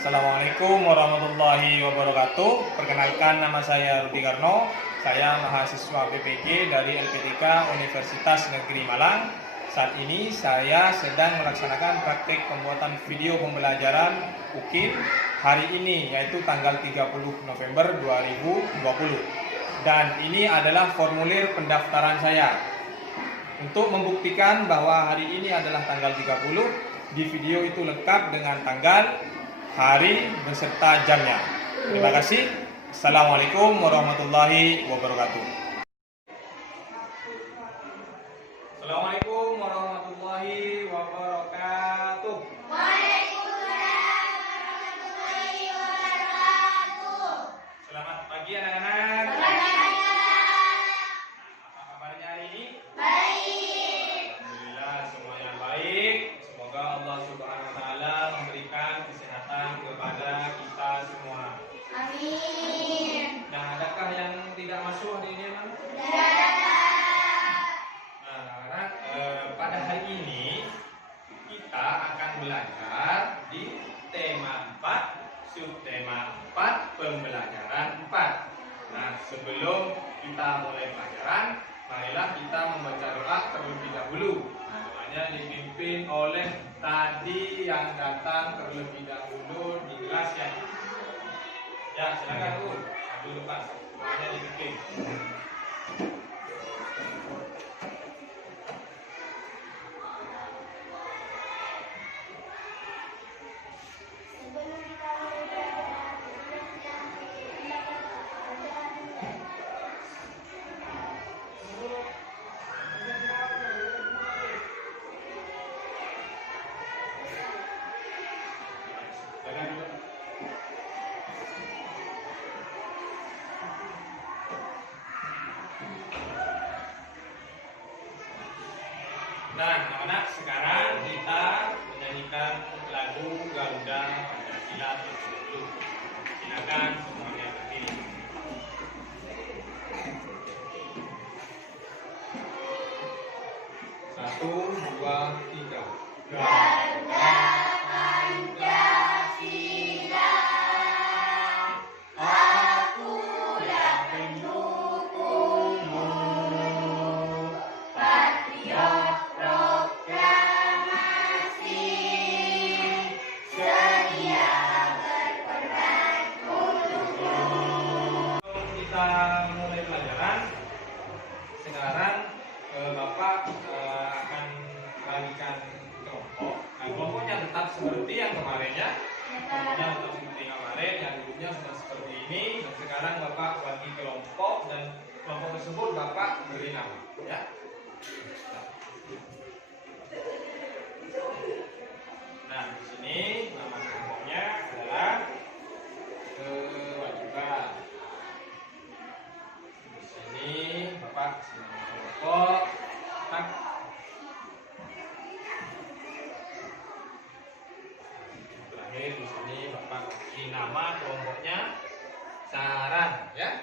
Assalamualaikum warahmatullahi wabarakatuh. Perkenalkan, nama saya Rudi Karno. Saya mahasiswa PPG dari LPTK Universitas Negeri Malang. Saat ini saya sedang melaksanakan praktik pembuatan video pembelajaran UKIN hari ini, yaitu tanggal 30 November 2020. Dan ini adalah formulir pendaftaran saya. Untuk membuktikan bahwa hari ini adalah tanggal 30, di video itu lengkap dengan tanggal, hari, beserta jamnya. Terima kasih. Assalamualaikum warahmatullahi wabarakatuh. Assalamualaikum warahmatullahi wabarakatuh. Waalaikumsalam warahmatullahi wabarakatuh. Selamat pagi anak-anak. Apa kabarnya hari ini? Baik. Alhamdulillah semuanya baik. Semoga Allah Subhanahu wa taala memberikan kesehatan kepada kita semua. Amin. Nah, adakah yang tidak masuk hari ini, Mang? Nah, anak-anak, pada hari ini kita akan belajar di tema 4, subtema 4, pembelajaran 4. Nah, sebelum kita mulai pelajaran, marilah kita membaca doa terlebih dahulu. Nah, doanya dipimpin oleh tadi yang datang terlebih dahulu di kelas ya. Ya, silakan Bu. Dulu Pak. Doanya dipimpin. Silakan dulu. Nah, anak-anak, sekarang kita menyanyikan lagu Garuda Pancasila terlebih dahulu. Silakan semuanya berdiri. Satu, dua, tiga. Garuda Pancasila, akulah pendukungmu, patriot proklamasi, sedia berkorban untukmu. Sebelum kita mulai pelajaran, sekarang Bapak akan bagikan kelompok. Nah, kelompoknya tetap seperti yang kemarin ya. Kelompoknya tetap seperti yang kemarin, yang dulunya sudah seperti ini. Dan sekarang Bapak bagi kelompok dan kelompok tersebut Bapak beri nama, ya. Nah, di sini nama kelompoknya adalah kewajiban. Di sini Bapak kasih nama kelompok. Tak. Terakhir di sini Bapak kasih nama kelompoknya saran, ya.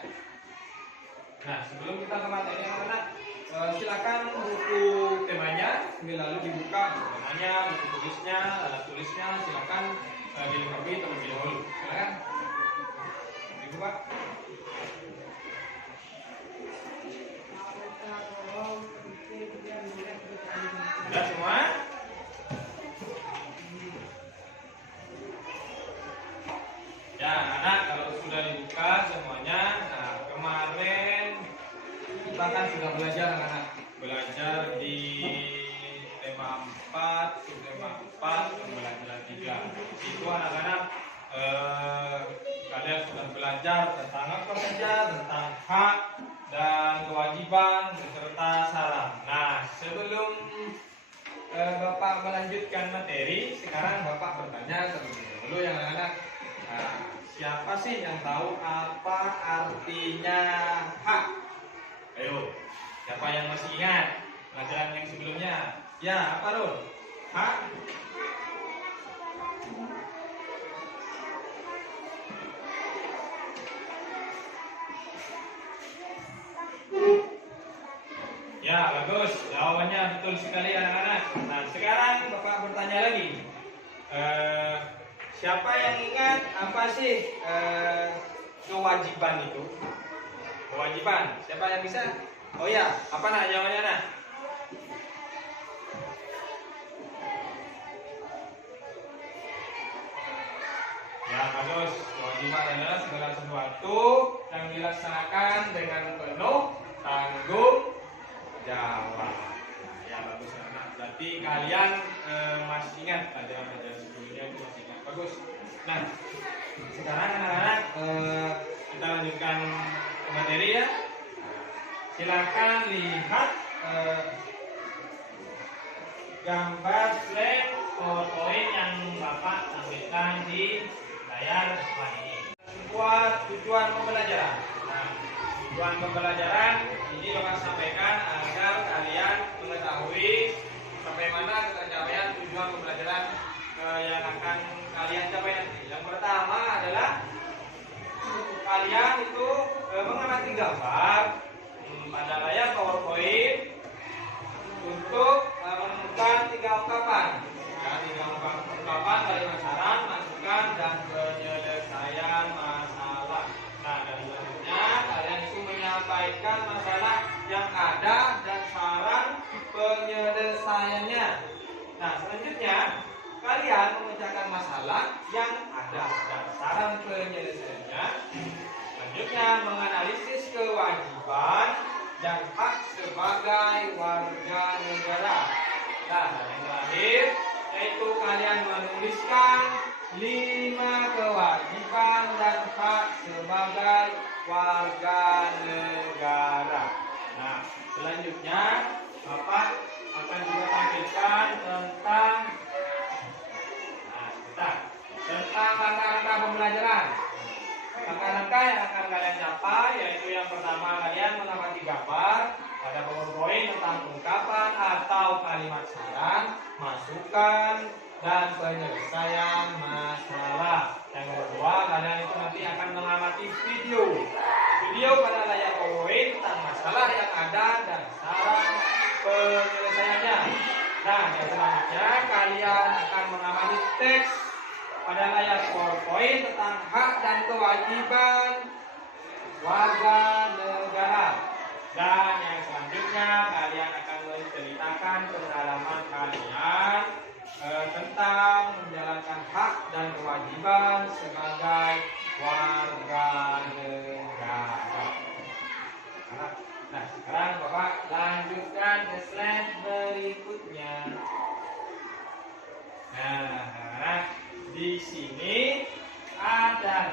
Nah, sebelum kita ke materi anak-anak, silakan buku temanya lalu dibuka buku temanya, buku tulisnya, alat tulisnya silakan dilengkapi terlebih dahulu. Silakan dibuka. Sudah semua? Ya, anak, kalau sudah dibuka semuanya, nah kemarin kita kan sudah belajar anak-anak, belajar di tema 4, subtema 4, pembelajaran 3. Itu anak-anak kalian sudah belajar tentang apa saja, tentang hak dan kewajiban beserta saran. Nah, sebelum Bapak melanjutkan materi, sekarang Bapak bertanya terlebih dahulu yang anak-anak. Nah, siapa sih yang tahu apa artinya hak? Ayo, siapa yang masih ingat pelajaran yang sebelumnya? Ya, apa Rul? Hak? Ya, bagus. Jawabannya betul sekali anak-anak. Nah, sekarang Bapak bertanya lagi. Siapa yang ingat apa sih kewajiban itu? Kewajiban. Siapa yang bisa? Oh ya, apa nak jawabannya nak? Ya, bagus. Kewajiban adalah segala sesuatu yang dilaksanakan dengan penuh tanggung jawab. Ya, bagus anak. Berarti kalian masih ingat pelajaran-pelajaran sebelumnya itu masih ingat. Bagus. Nah, sekarang anak-anak kita lanjutkan ke materi ya. Silakan lihat gambar slide PowerPoint yang Bapak tampilkan di layar depan ini. Tujuan pembelajaran. Nah, tujuan pembelajaran ini Bapak sampaikan agar kalian mengetahui sampai mana tercapaian tujuan pembelajaran yang akan kalian capai nanti. Yang pertama adalah kalian itu mengamati gambar pada layar PowerPoint untuk menemukan 3 ungkapan. Ya, 3 ungkapan kalimat saran, masukan, dan penyelesaian masalah. Nah, dan selanjutnya kalian itu menyampaikan masalah yang ada dan saran penyelesaiannya. Nah, selanjutnya kalian memecahkan masalah yang ada dan saran penyelesaiannya. Selanjutnya menganalisis kewajiban dan hak sebagai warga negara. Nah, dan yang terakhir yaitu kalian menuliskan 5 kewajiban dan hak sebagai warga negara. Nah, selanjutnya Bapak akan juga tampilkan tentang langkah-langkah pembelajaran. Langkah-langkah yang akan kalian capai yaitu yang pertama kalian mengamati gambar pada PowerPoint tentang ungkapan atau kalimat saran, masukan, dan penyelesaian masalah. Yang kedua kalian itu nanti akan mengamati video pada layar PowerPoint tentang masalah yang ada dan saran penyelesaiannya. Nah, yang selanjutnya kalian akan mengamati teks pada layar PowerPoint tentang hak dan kewajiban warga negara. Dan yang selanjutnya kalian akan menceritakan pengalaman kalian tentang menjalankan hak dan kewajiban sebagai warga negara. Nah, sekarang Bapak lanjutkan ke slide berikutnya. Nah, di sini ada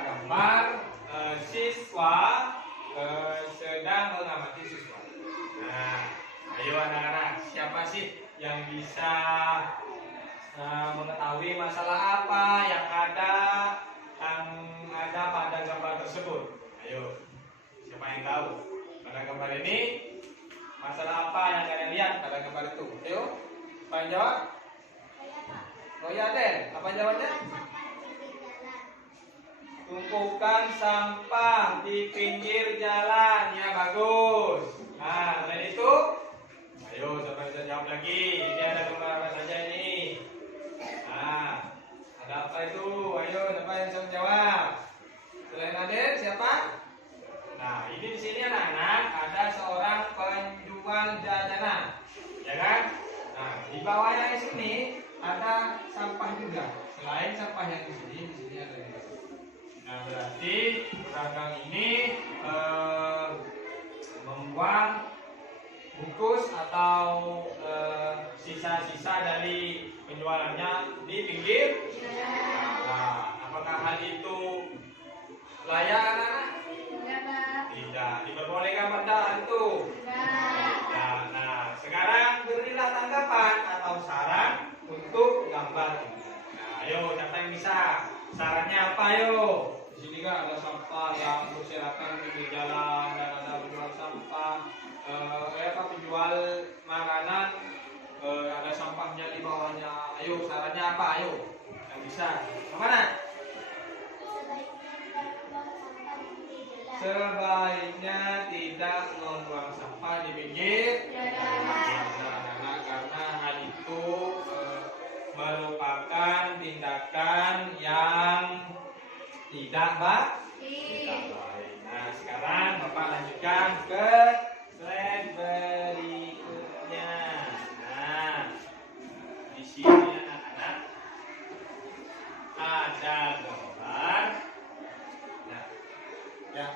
gambar siswa sedang mengamati siswa. Nah, ayo anak-anak, siapa sih yang bisa mengetahui masalah apa yang ada pada gambar tersebut? Ayo, siapa yang tahu? Pada gambar ini masalah apa yang kalian lihat pada gambar itu? Ayo, apa yang jawab? Oh ya, Den. Apa jawabnya? Tumpukan sampah di pinggir jalan. Ya, bagus. Nah, selain itu, ayo siapa bisa jawab lagi? Ini ada gambar apa saja ini? Nah, ada apa itu? Ayo, siapa yang bisa menjawab? Selain Aden, siapa? Nah, ini di sini anak-anak ada seorang penjual jajanan, ya kan? Nah, di bawahnya di sini ada sampah juga. Selain sampah yang di sini ada juga. Nah, berarti pedagang ini membuang bungkus atau sisa-sisa dari penjualannya di pinggir. Nah, apakah hal itu layak anak-anak? Tidak. Diperbolehkan pada itu? Nah, sekarang berilah tanggapan atau saran untuk gambar ini. Nah, ayo siapa yang bisa? Sarannya apa ayo? Di sini kan ada sampah yang berserakan di jalan dan ada penjual sampah, penjual makanan, ada sampahnya di bawahnya. Ayo sarannya apa? Ayo yang bisa. Kemana? sebaiknya tidak membuang sampah di pinggir jalan. Nah, karena hal itu merupakan tindakan yang tidak baik. Nah, sekarang Bapak lanjutkan ke slide berikutnya. Nah, di sini anak-anak ada gambar. Nah, ya.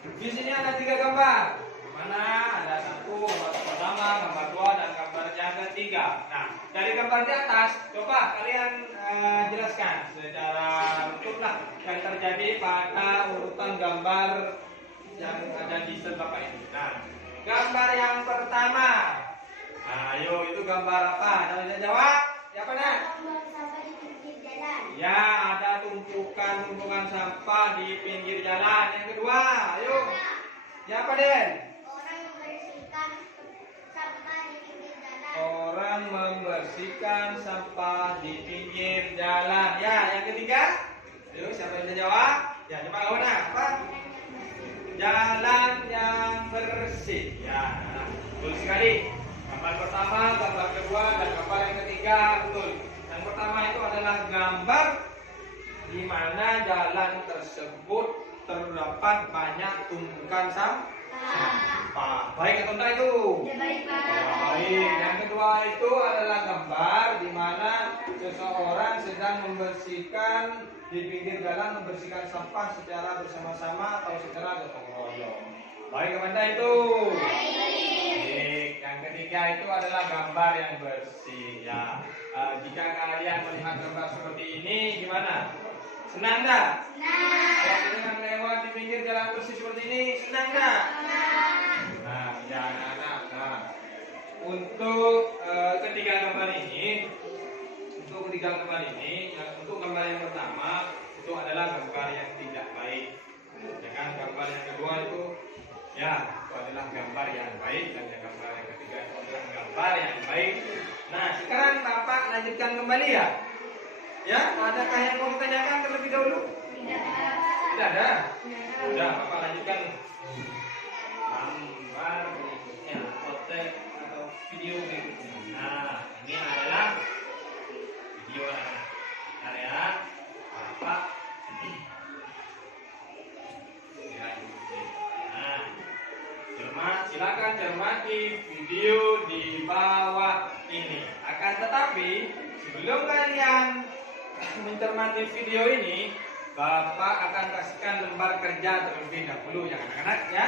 Di sini ada 3 gambar. Mana ada 1 gambar pertama, gambar 2, dan gambar yang ketiga. Nah, dari gambar di atas, coba kalian jelaskan secara runutlah yang terjadi pada urutan gambar yang ada di slide Bapak ini. Nah, gambar yang pertama. Nah, ayo itu gambar apa? Ada bisa jawab? Siapa nak? Ya, ada tumpukan sampah di pinggir jalan. Yang kedua, ayo. Siapa Den? Orang membersihkan sampah di pinggir jalan. Ya, yang ketiga? Ayo, siapa yang bisa jawab? Ya, coba lawan apa? Jalan yang bersih. Ya, betul sekali. Gambar pertama, gambar kedua, dan gambar yang ketiga betul. Yang pertama itu adalah gambar di mana jalan tersebut terdapat banyak tumpukan sampah. Baik atau enggak itu? Baik. Yang kedua itu adalah gambar di mana seseorang sedang membersihkan di pinggir jalan, membersihkan sampah secara bersama-sama atau secara gotong royong. Baik apa enggak itu? Baik. Yang ketiga itu adalah gambar yang bersih. Ya. Jika kalian melihat gambar seperti ini, gimana? Senang enggak? Senang. Dengan lewat di pinggir jalan bersih seperti ini, senang enggak? Nah, ya anak-anak. Nah, untuk ketiga gambar ini, untuk gambar yang pertama itu adalah gambar yang tidak baik. Dengan gambar yang kedua itu, ya, itu adalah gambar yang baik, dan yang gambar yang ketiga itu adalah gambar yang baik. Nah, sekarang Bapak lanjutkan kembali ya. Ya, adakah yang mau ditanyakan terlebih dahulu? Tidak ada. Sudah, Bapak lanjutkan gambar berikutnya, foto atau video berikutnya. Nah, ini adalah video area Bapak. Nah, silakan cermati video di bawah ini. Akan tetapi sebelum kalian mencermati video ini, Bapak akan kasihkan lembar kerja terlebih dahulu ya anak-anak ya.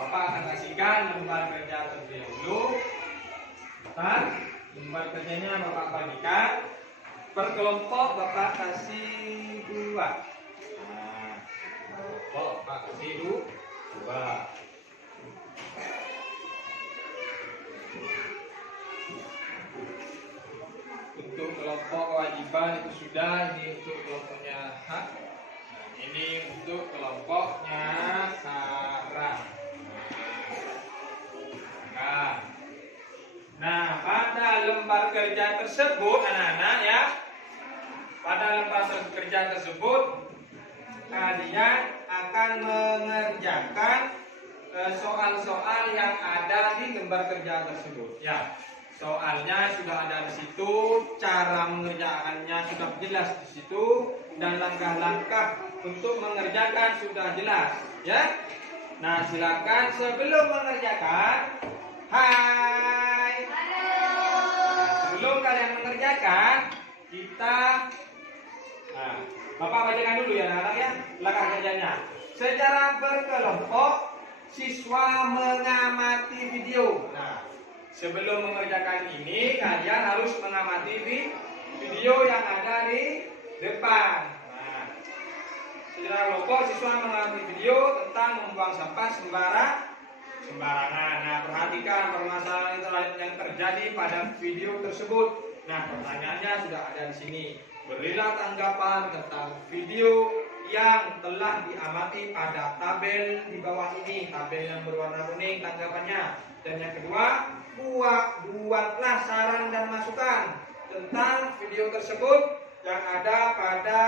Bapak akan kasihkan lembar kerja terlebih dahulu. Bentar, lembar kerjanya Bapak bagikan. Per kelompok Bapak kasih 2. Nah, kelompok Bapak kasih 2. Untuk kelompok kewajiban itu sudah, ini untuk kelompoknya hak. Ini untuk kelompoknya saran. Nah, pada lembar kerja tersebut anak-anak ya, pada lembar kerja tersebut kalian akan mengerjakan soal-soal yang ada di lembar kerja tersebut ya. Soalnya sudah ada di situ, cara mengerjakannya sudah jelas di situ, dan langkah-langkah untuk mengerjakan sudah jelas ya. Nah, silakan sebelum mengerjakan, hai. Sebelum kalian mengerjakan, kita Bapak bacakan dulu ya anak-anak ya, langkah kerjanya. Secara berkelompok, siswa mengamati video. Nah, sebelum mengerjakan ini, kalian harus mengamati video yang ada di depan. Nah, secara kelompok, siswa mengamati video tentang membuang sampah sembarangan. Nah, perhatikan permasalahan yang terjadi pada video tersebut. Nah, pertanyaannya sudah ada di sini. Berilah tanggapan tentang video yang telah diamati pada tabel di bawah ini. Tabel yang berwarna kuning tanggapannya. Dan yang kedua, buatlah saran dan masukan tentang video tersebut yang ada pada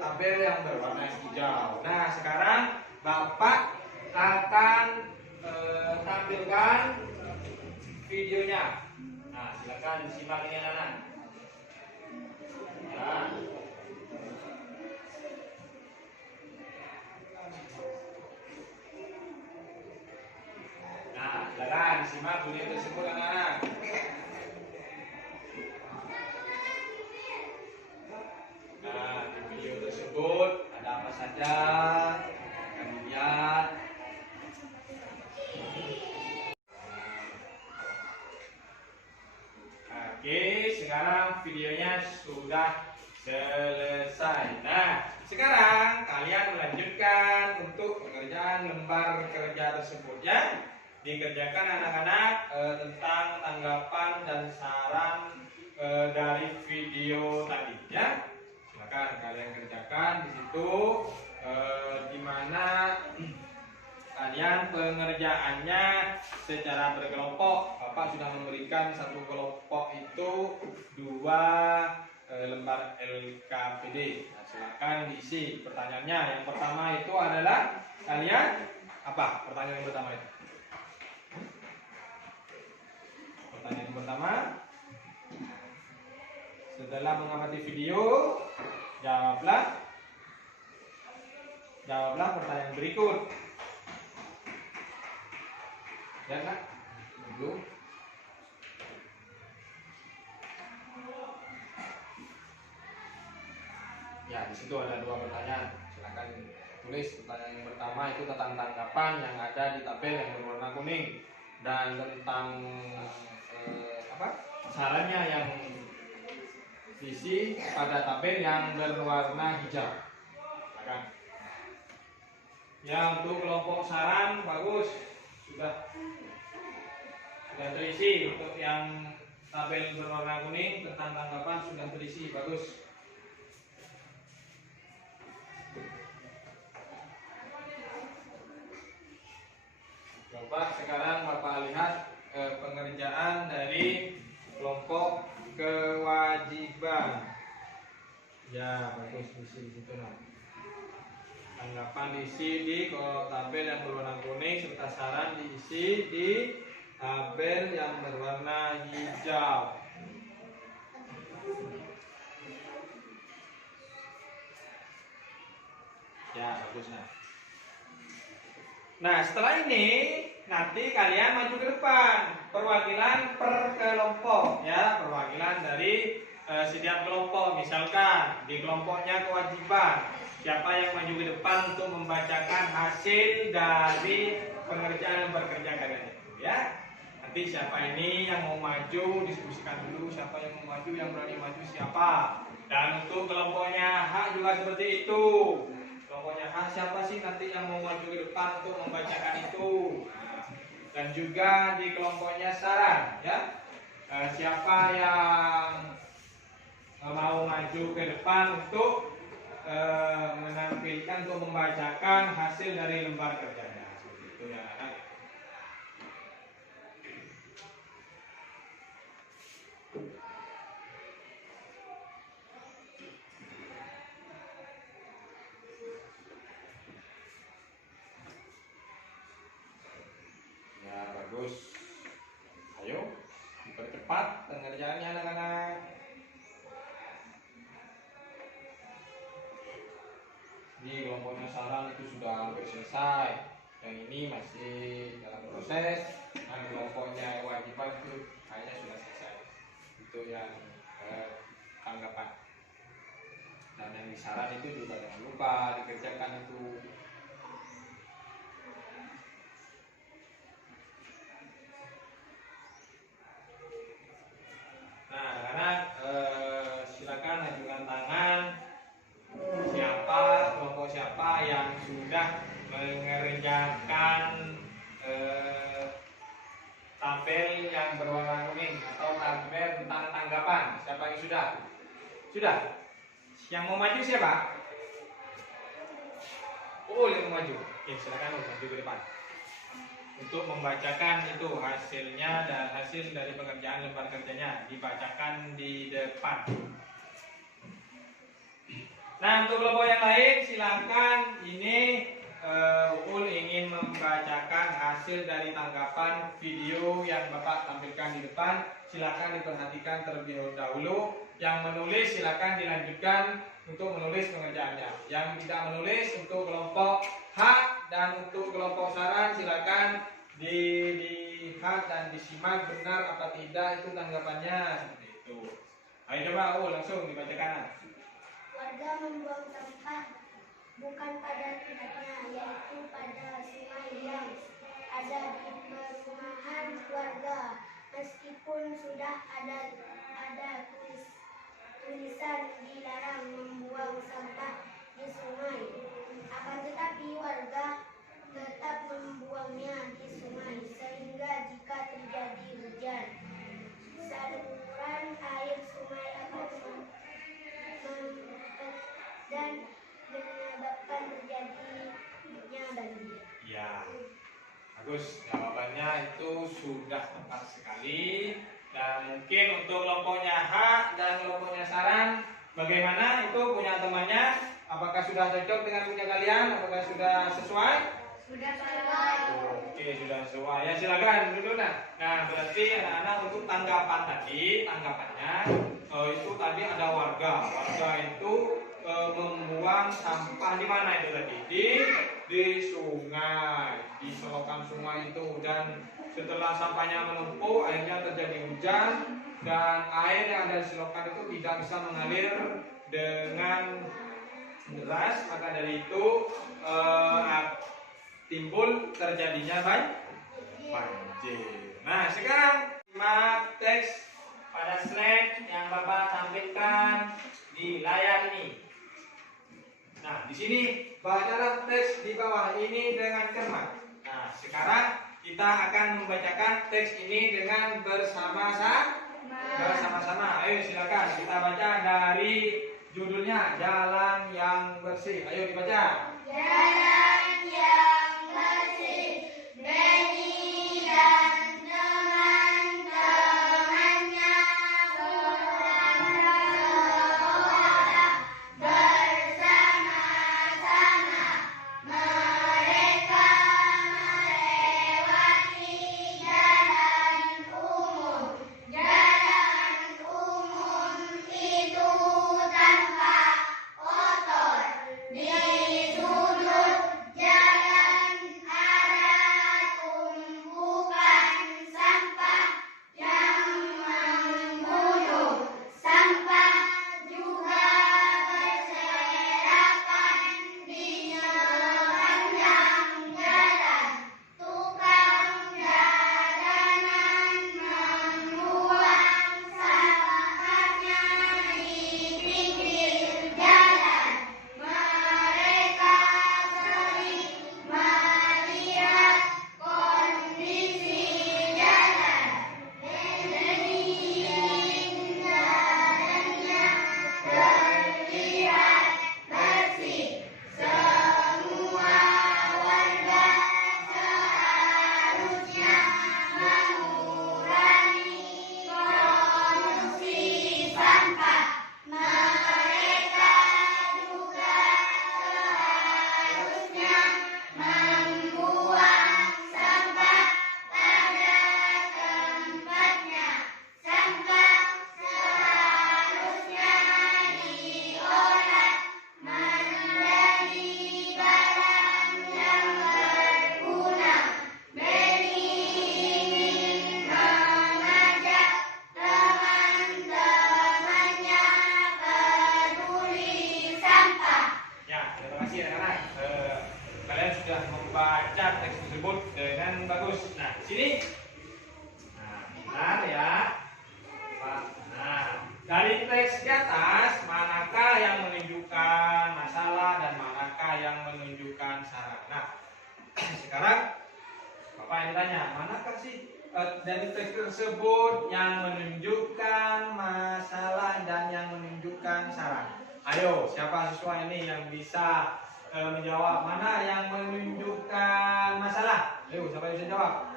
tabel yang berwarna hijau. Nah, sekarang Bapak akan tampilkan videonya. Nah, silakan disimak ini anak-anak. Ya. Nah, silakan disimak video tersebut anak-anak. Nah, di video tersebut ada apa saja yang dilihat. Oke, sekarang videonya sudah selesai. Nah, sekarang kalian melanjutkan untuk pengerjaan lembar kerja tersebut ya. Dikerjakan anak-anak tentang tanggapan dan saran dari video tadi ya. Silakan kalian kerjakan di situ di mana kalian pengerjaannya secara berkelompok. Bapak sudah memberikan satu kelompok itu 2 lembar LKPD. Nah, silakan diisi pertanyaannya. Yang pertama itu adalah kalian apa? Pertanyaan yang pertama itu. Pertanyaan yang pertama, setelah mengamati video, jawablah pertanyaan berikut. Ya kan? Belum. Ya, di situ ada 2 pertanyaan. Silakan tulis. Pertanyaan yang pertama itu tentang tanggapan yang ada di tabel yang berwarna kuning dan tentang sarannya yang diisi pada tabel yang berwarna hijau. Silakan. Ya, untuk kelompok saran bagus sudah terisi. Untuk yang tabel berwarna kuning tentang tanggapan sudah terisi, bagus. Coba sekarang Bapak lihat pengerjaan dari kelompok kewajiban. Ya, bagus diisi di situ nah. Tanggapan diisi di tabel yang berwarna kuning serta saran diisi di tabel yang berwarna hijau. Ya, bagus nah. Nah, setelah ini nanti kalian maju ke depan, perwakilan per kelompok ya, perwakilan dari setiap kelompok. Misalkan di kelompoknya kewajiban, siapa yang maju ke depan untuk membacakan hasil dari pengerjaan lembar kerja kalian itu ya. Nanti siapa ini yang mau maju, diskusikan dulu siapa yang mau maju, yang berani maju siapa. Dan untuk kelompoknya hak juga seperti itu. Kelompoknya hak siapa sih nanti yang mau maju ke depan untuk membacakan itu. Nah, dan juga di kelompoknya saran ya. Siapa yang mau maju ke depan untuk menampilkan untuk membacakan hasil dari lembar kerjanya. Seperti itu ya anak. Ya, bagus. Ayo, dipercepat pengerjaannya anak-anak. Di kelompoknya saran itu sudah hampir selesai. Yang ini masih dalam proses. Nah, kelompoknya kewajiban itu kayaknya sudah selesai. Itu yang tanggapan. Dan yang disaran itu juga jangan lupa dikerjakan itu. Nah, anak-anak silakan ajukan tangan. Kelompok siapa yang sudah mengerjakan tabel yang berwarna kuning atau tabel tentang tanggapan? Siapa yang sudah? Sudah? Yang mau maju siapa? Oh, yang mau maju. Oke, silakan maju ke depan untuk membacakan itu hasilnya dan hasil dari pengerjaan lembar kerjanya dibacakan di depan. Nah, untuk kelompok yang lain silakan ini Upul ingin membacakan hasil dari tanggapan video yang Bapak tampilkan di depan. Silakan diperhatikan terlebih dahulu. Yang menulis silakan dilanjutkan untuk menulis pengerjaannya. Yang tidak menulis untuk kelompok H dan untuk kelompok saran silakan dilihat dan disimak benar apa tidak itu tanggapannya seperti itu. Ayo coba langsung dibacakan. Warga membuang sampah bukan pada tempatnya, yaitu pada sungai yang ada di perumahan warga. Meskipun sudah ada tulisan dilarang membuang sampah di sungai, akan tetapi warga tetap membuangnya di sungai, sehingga jika terjadi hujan, saluran air sungai akan mempet dan menyebabkan terjadinya banjir. Ya, bagus. Jawabannya itu sudah tepat sekali. Dan mungkin untuk kelompoknya H dan kelompoknya saran, bagaimana itu punya temannya? Apakah sudah cocok dengan punya kalian? Apakah sudah sesuai? Sudah sesuai. Oke, sudah sesuai. Ya silakan dulu nah. Nah, berarti anak-anak untuk tanggapan tadi, tanggapannya itu tadi ada warga. Warga itu membuang sampah di mana itu tadi? Di sungai, di selokan sungai itu. Dan setelah sampahnya menumpuk, akhirnya terjadi hujan dan air yang ada di selokan itu tidak bisa mengalir dengan deras. Maka dari itu timbul terjadinya banjir. Nah, sekarang simak teks pada slide yang Bapak tampilkan di layar ini. Nah, di sini bacalah teks di bawah ini dengan cermat. Nah, sekarang kita akan membacakan teks ini dengan bersama-sama. Ayo silakan kita baca dari judulnya Jalan yang Bersih. Ayo dibaca. Jalan yang bersih, Benny dan teman-temannya seorang bersama-sama. Mereka melewati jalan umum. Jalan umum itu tampak kotor. Di sudut jalan ada tumpukan sampah yang membunuh. Sampah juga berserakan di sepanjang jalan. Tukang jalanan membuang sampahnya di pinggir jalan. Mereka sering melihat kondisi jalan. Benny ingin jalannya terlihat bersih. Semua warga seharusnya mengurangi konsumsi sampah. Mereka juga seharusnya membuang sampah pada tempatnya. Sampah seharusnya diolah menjadi barang yang berguna. Benny ingin mengajak teman-temannya peduli sampah. Ya, terima kasih anak-anak. Kalian sudah membaca teks tersebut dengan bagus. Nah, di sini. Nah, benar ya. Pak. Nah, dari teks di atas, manakah yang menunjukkan masalah dan manakah yang menunjukkan saran? Nah, sekarang Bapak yang tanya, manakah sih dari teks tersebut yang menunjukkan masalah dan yang menunjukkan saran? Ayo, siapa siswa ini yang bisa menjawab mana yang menunjukkan masalah? Ayo, siapa yang bisa jawab?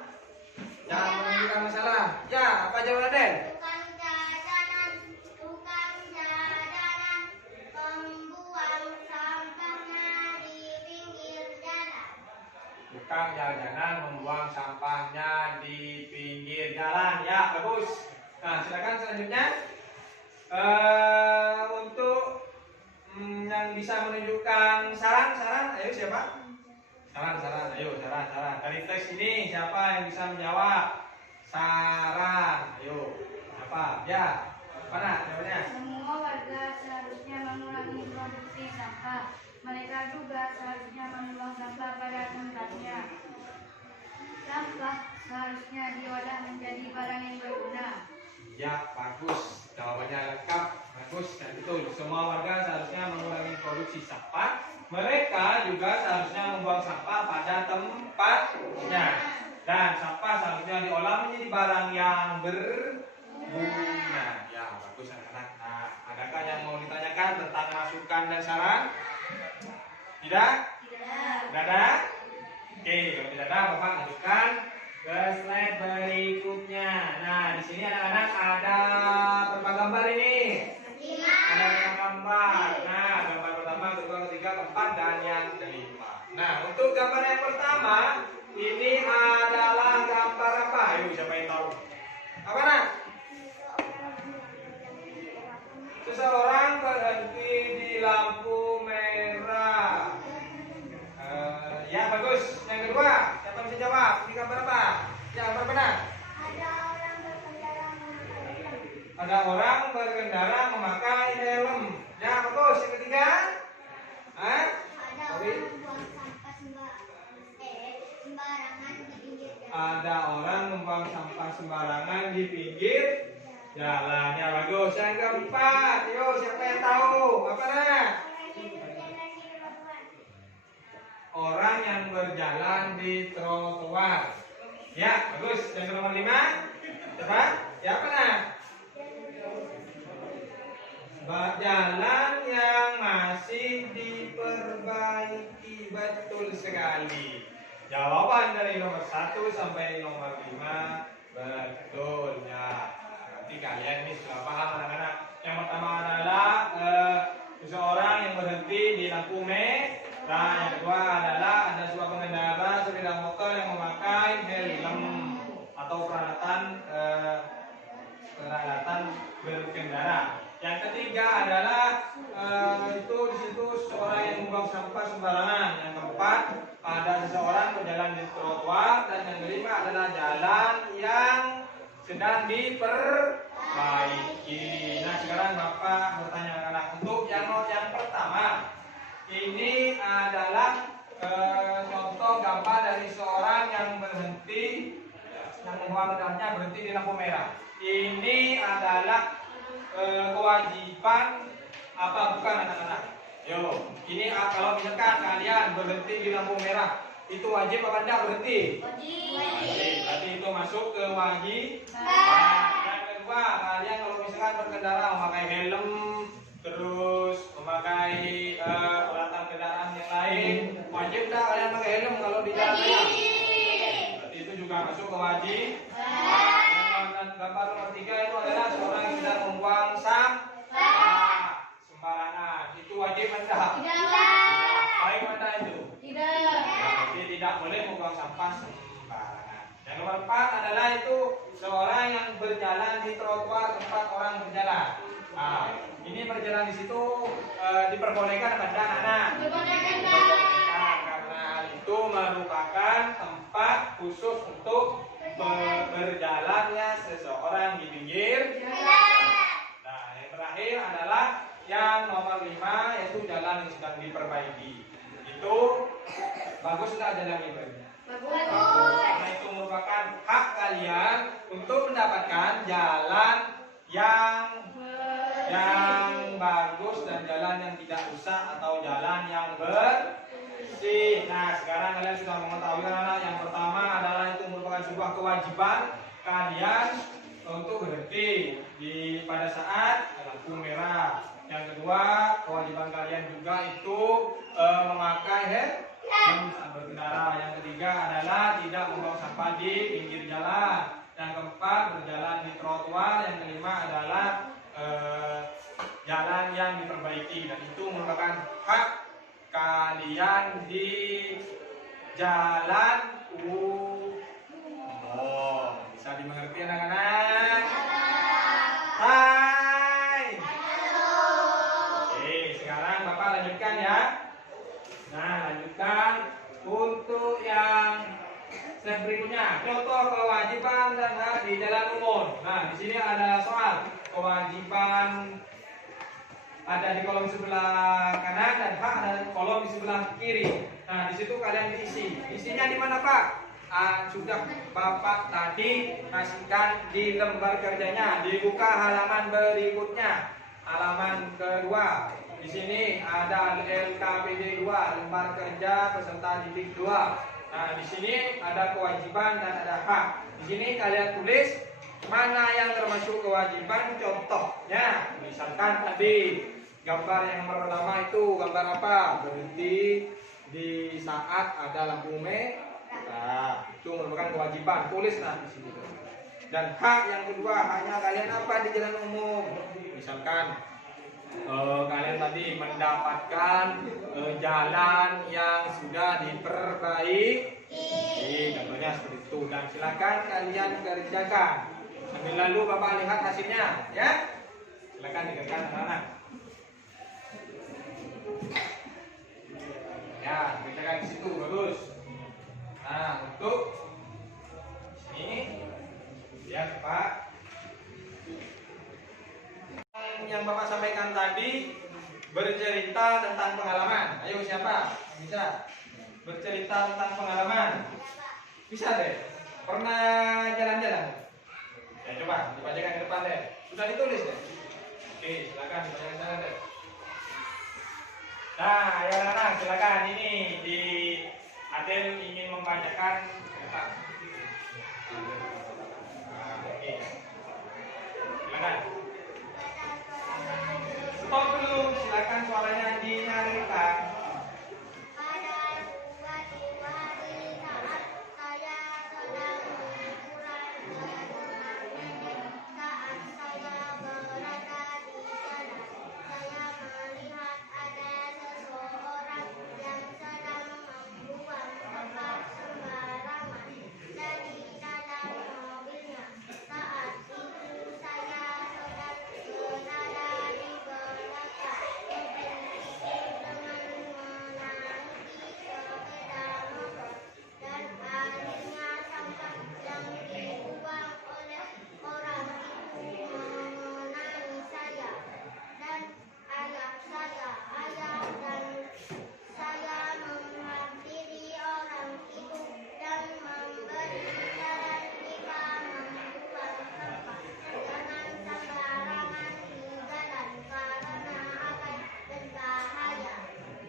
Yang menunjukkan masalah. Ya, apa jawabannya? Tukang jalanan membuang sampahnya di pinggir jalan. tukang jalan-jalan membuang sampahnya di pinggir jalan. Ya, bagus. Nah, silakan selanjutnya. Untuk yang bisa menunjukkan saran, ayo siapa? Saran, ayo saran. Dari teks ini siapa yang bisa menjawab? Saran, ayo. Apa? Ya. Mana jawabannya? Semua warga seharusnya mengurangi produksi sampah. Mereka juga seharusnya membuang sampah pada tempatnya. Sampah seharusnya diolah menjadi barang yang berguna. Ya, bagus. Jawabannya lengkap, bagus dan betul. Semua warga seharusnya mengurangi produksi sampah. Mereka juga seharusnya membuang sampah pada tempatnya. Dan sampah seharusnya diolah menjadi barang yang berguna. Ya, bagus anak-anak. Nah, adakah yang mau ditanyakan tentang masukan dan saran? Tidak? Tidak ada? Oke, kalau tidak ada, Bapak lanjutkan ke slide berikutnya. Nah, di sini anak-anak ada berapa gambar ini? Ada 5 gambar. Nah, gambar pertama, kedua, ketiga, keempat, dan yang kelima. Nah, untuk gambar yang pertama, ini adalah gambar apa? Ayo, siapa yang tahu? Apa nak? Seseorang berhenti di lampu merah. Ya, bagus. Yang kedua, siapa bisa jawab? Ini gambar apa? Ya, gambar benar. Ada orang berkendara memakai helm. Ya, bagus. Yang ketiga? Hah? Ada orang membuang sampah sembarangan di pinggir jalan. Ya, bagus. Yang keempat, yuk siapa yang tahu? Apa nak? Orang yang berjalan di trotoar. Ya, bagus. Yang nomor 5? Siapa? Ya, apa nak? Jalan yang masih diperbaiki. Betul sekali. Jawaban dari nomor 1 sampai nomor 5 betul ya. Berarti kalian ini sudah paham anak-anak. Yang pertama adalah seseorang yang berhenti di lampu merah. Yang kedua adalah ada sebuah pengendara sepeda motor yang memakai helm atau peralatan berkendara. Yang ketiga adalah itu di situ seseorang yang membuang sampah sembarangan. Yang keempat ada seseorang berjalan di trotoar, dan yang kelima adalah jalan yang sedang diperbaiki. Nah, sekarang Bapak bertanya anak-anak, untuk yang pertama ini adalah contoh gambar dari seorang yang berhenti, yang membawa kendaraannya berhenti di lampu merah. Ini adalah kewajiban apa bukan anak-anak? Yo, ini kalau misalkan kalian berhenti di lampu merah, itu wajib apa tidak berhenti? Wajib. Berarti itu masuk ke wajib. Nah, yang kedua, kalian kalau misalkan berkendara memakai helm, terus memakai peralatan kendaraan yang lain, wajib tidak kalian pakai helm kalau di jalan raya? Berarti itu juga masuk ke wajib. Dan gambar nomor 3 itu adalah seorang yang sedang membuang sampah sembarangan. Itu wajib tidak? Tidak. Baik mana itu? Tidak. Jadi tidak boleh membuang sampah sembarangan. Yang nomor 4 adalah itu seorang yang berjalan di trotoar tempat orang berjalan. Nah, ini berjalan di situ diperbolehkan apa tidak, anak? Diperbolehkan. Karena hal itu merupakan tempat khusus untuk berjalannya seseorang di pinggir jalan. Nah, yang terakhir adalah yang nomor 5, yaitu jalan yang sedang diperbaiki. Itu bagus nggak jalan ini? Bagus. Karena itu merupakan hak kalian untuk mendapatkan jalan yang bagus dan jalan yang tidak rusak atau jalan yang bersih. Nah, sekarang kalian sudah mengetahui anak, yang pertama adalah itu merupakan sebuah kewajiban kalian untuk berhenti pada saat lampu merah. Yang kedua, kewajiban kalian juga itu memakai helm saat berkendara. Yang ketiga adalah tidak membuang sampah di pinggir jalan. Yang keempat, berjalan di trotoar. Yang kelima adalah jalan yang diperbaiki, dan itu merupakan hak kalian di Jalan bisa dimengerti anak-anak? Hai. Oke, sekarang Bapak lanjutkan ya. Nah, lanjutkan untuk yang step berikutnya. Contoh kewajiban dan hak di jalan umum. Nah, di sini ada soal kewajiban ada di kolom sebelah kanan dan hak ada di kolom di sebelah kiri. Nah, di situ kalian diisi. Isinya di mana, Pak? Sudah Bapak tadi kasihkan di lembar kerjanya. Dibuka halaman berikutnya. Halaman kedua. Di sini ada LKPD 2, lembar kerja peserta didik 2. Nah, di sini ada kewajiban dan ada hak. Di sini kalian tulis mana yang termasuk kewajiban. Contohnya, misalkan tadi gambar yang pertama itu gambar apa? Berhenti di saat ada lampu merah. Nah, itu merupakan kewajiban. Tulislah di sini. Dan hak yang kedua, haknya kalian apa di jalan umum? Misalkan kalian tadi mendapatkan jalan yang sudah diperbaiki, contohnya seperti itu. Dan silakan kalian kerjakan. Sambil lalu Bapak lihat hasilnya, ya. Silakan dikerjakan anak-anak. Ya, kerjakan di situ, bagus. Nah, untuk ini, lihat Pak. Yang Bapak sampaikan tadi bercerita tentang pengalaman. Ayo siapa? Bisa bercerita tentang pengalaman? Bisa deh. Pernah jalan-jalan? Ya coba dibacakan ke depan deh. Sudah ditulis deh. Oke, silakan dibacakan sana deh. Nah, ayo anak-anak silakan. Ini di Adel ingin membacakan ke depan. Nah, oke. Silakan. Stop dulu, silakan suaranya dinyalakan. Pada suatu hari saat saya sedang liburan ke rumah nenek, saat saya berada di jalan, saya melihat ada seseorang yang sedang membuang sampah sembarangan dari dalam mobilnya. Saat itu saya sedang berada di belakang mobil itu dengan menaiki sepeda motor, dan akhirnya sampah yang dibuang oleh orang itu mengenai saya dan ayah saya. Ayah dan saya menghampiri orang itu dan memberi saran jika membuang sampah jangan sembarangan di jalan karena akan berbahaya.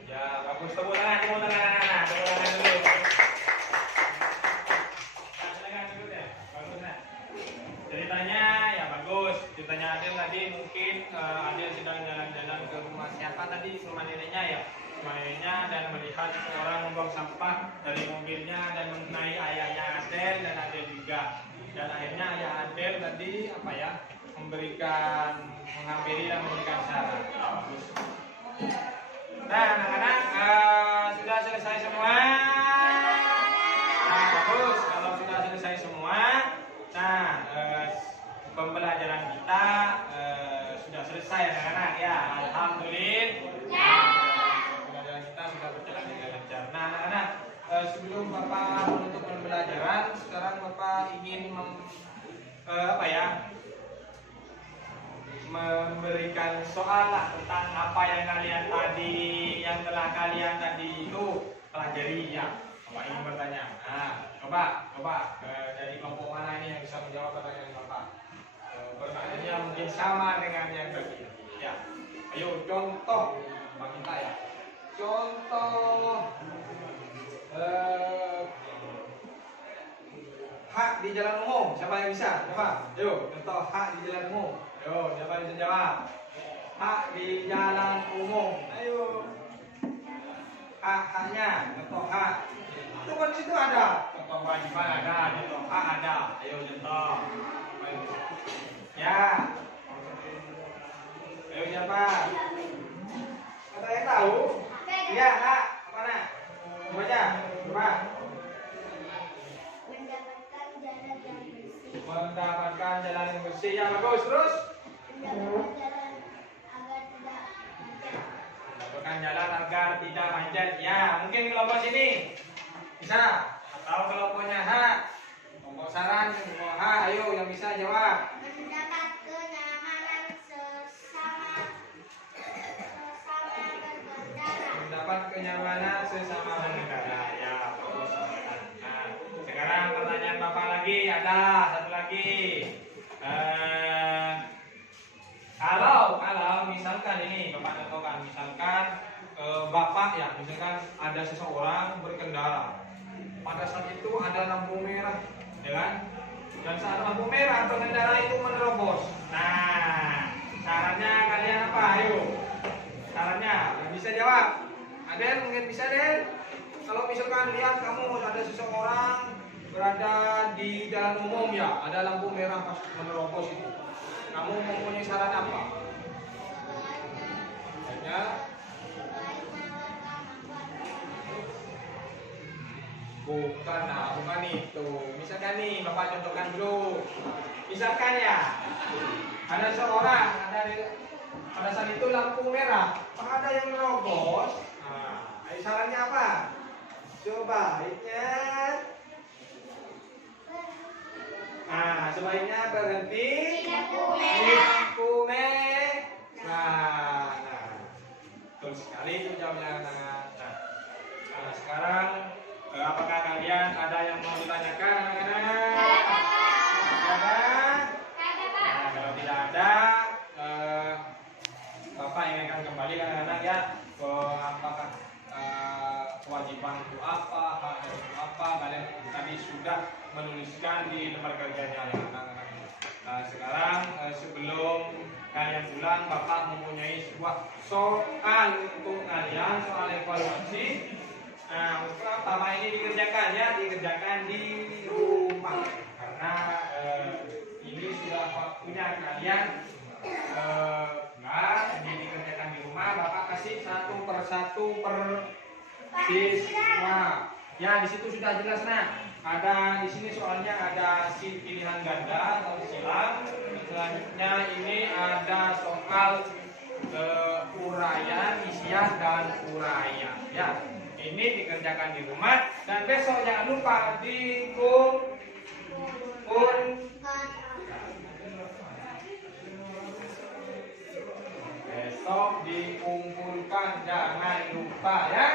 Ya, bagus. Tepuk tangan dulu. Nah, silakan dulu deh. Bagus nah. Ceritanya ya bagus. Ceritanya Adel tadi mungkin Adel sedang jalan-jalan ke rumah siapa tadi? Rumah neneknya ya. Rumah neneknya dan melihat seorang membuang sampah dari mobilnya dan mengenai ayahnya Adel dan Adel juga. Dan akhirnya ayah Adel tadi apa ya? Menghampiri dan memberikan saran. Ya, bagus. Nah, anak-anak sudah selesai semua. Nah, bagus. Kalau sudah selesai semua, nah pembelajaran kita sudah selesai, anak-anak. Ya, alhamdulillah. Pembelajaran kita sudah berjalan dengan lancar. Nah, anak-anak, sebelum Bapak menutup pembelajaran, sekarang Bapak ingin memberikan soal lah tentang apa yang telah kalian tadi itu pelajari ya. Bapak ingin bertanya. Nah, coba dari kelompok mana ini yang bisa menjawab pertanyaan Bapak? Pertanyaannya mungkin sama dengan yang tadi. Ya, ayo contoh Pak kita ya. Contoh hak di jalan umum. Siapa yang bisa? Coba. Ayo, contoh hak di jalan umum. Ayo, siapa yang bisa jawab? Hak di jalan umum. Ayo. Haknya, contoh hak. Itu kan di situ ada. Contoh kewajiban ada, contoh hak ada. Ayo contoh. Ayo. Ya. Ayo siapa? Ada yang tahu? Iya, hak. Mana? Baca. Coba. Mendapatkan jalan yang bersih. Mendapatkan jalan yang bersih. Ya, bagus. Terus? Mendapatkan jalan agar tidak macet. Mendapatkan jalan agar tidak macet. Ya, mungkin kelompok sini. Bisa? Atau kelompoknya H. Kelompok saran, kelompok H. Ayo, yang bisa jawab. Mendapat kenyamanan sesama berkendara. Mendapat kenyamanan sesama berkendara. Ya, bagus. Nah, sekarang pertanyaan Bapak lagi. Ada satu lagi. Kalau misalkan ini Bapak contohkan, misalkan Bapak ya, misalkan ada seseorang berkendara. Pada saat itu ada lampu merah, ya kan? Dan saat lampu merah pengendara itu menerobos. Nah, sarannya kalian apa? Ayo. Sarannya, yang bisa jawab. Aden mungkin bisa, Den. Kalau misalkan lihat kamu ada seseorang berada di jalan umum ya, ada lampu merah pas menerobos itu. Kamu mempunyai saran apa? Sebaiknya bukan itu. Misalkan nih, Bapak contohkan dulu. Misalkan ya, ada seorang, pada saat itu lampu merah, ada yang nerobos. Nah, sarannya apa? Sebaiknya berhenti di lampu merah. Nah, betul sekali itu jawabnya. Nah, sekarang apakah kalian ada yang mau ditanyakan, anak-anak? Ada? Nah, kalau tidak ada, Bapak ingatkan kembali anak-anak ya, apakah kewajiban itu apa, hak itu apa, kalian tadi sudah menuliskan di lembar kerjanya ya anak-anak. Nah, sekarang sebelum kalian pulang, Bapak mempunyai sebuah soal untuk kalian, soal evaluasi. Nah, untuk pertama ini dikerjakan ya, dikerjakan di rumah karena ini sudah waktunya kalian ini dikerjakan di rumah. Bapak kasih satu persatu per siswa. Ya, di situ sudah jelas nah. Ada di sini soalnya ada pilihan ganda atau silang. Selanjutnya ini ada soal uraian, isian dan uraian. Ya, ini dikerjakan di rumah dan besok jangan lupa besok dikumpulkan, jangan lupa ya.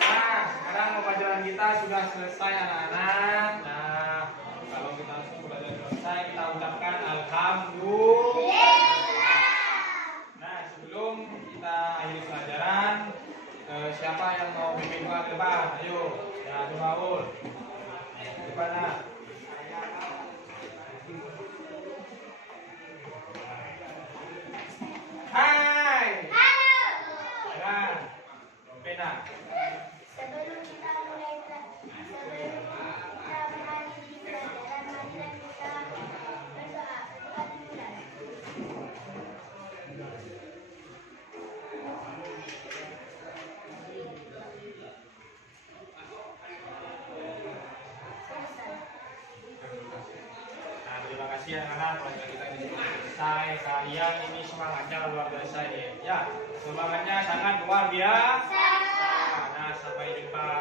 Nah, sekarang pembelajaran kita sudah selesai anak-anak. Nah, kalau kita pembelajaran selesai, kita ucapkan alhamdulillah. Nah, sebelum kita akhiri pelajaran, siapa yang mau bimbing doa ke depan? Ayo, ya Baul. Depan nah. Hai. Halo. Jalan. Pena. Sebelum kita menghadiri pelajaran, marilah kita berdoa. Berdoa dimulai. Nah, terima kasih anak-anak, pelajaran kita di sini selesai. Kalian ini semangatnya luar biasa ini. Ya, semangatnya sangat luar biasa. Nah, sampai jumpa.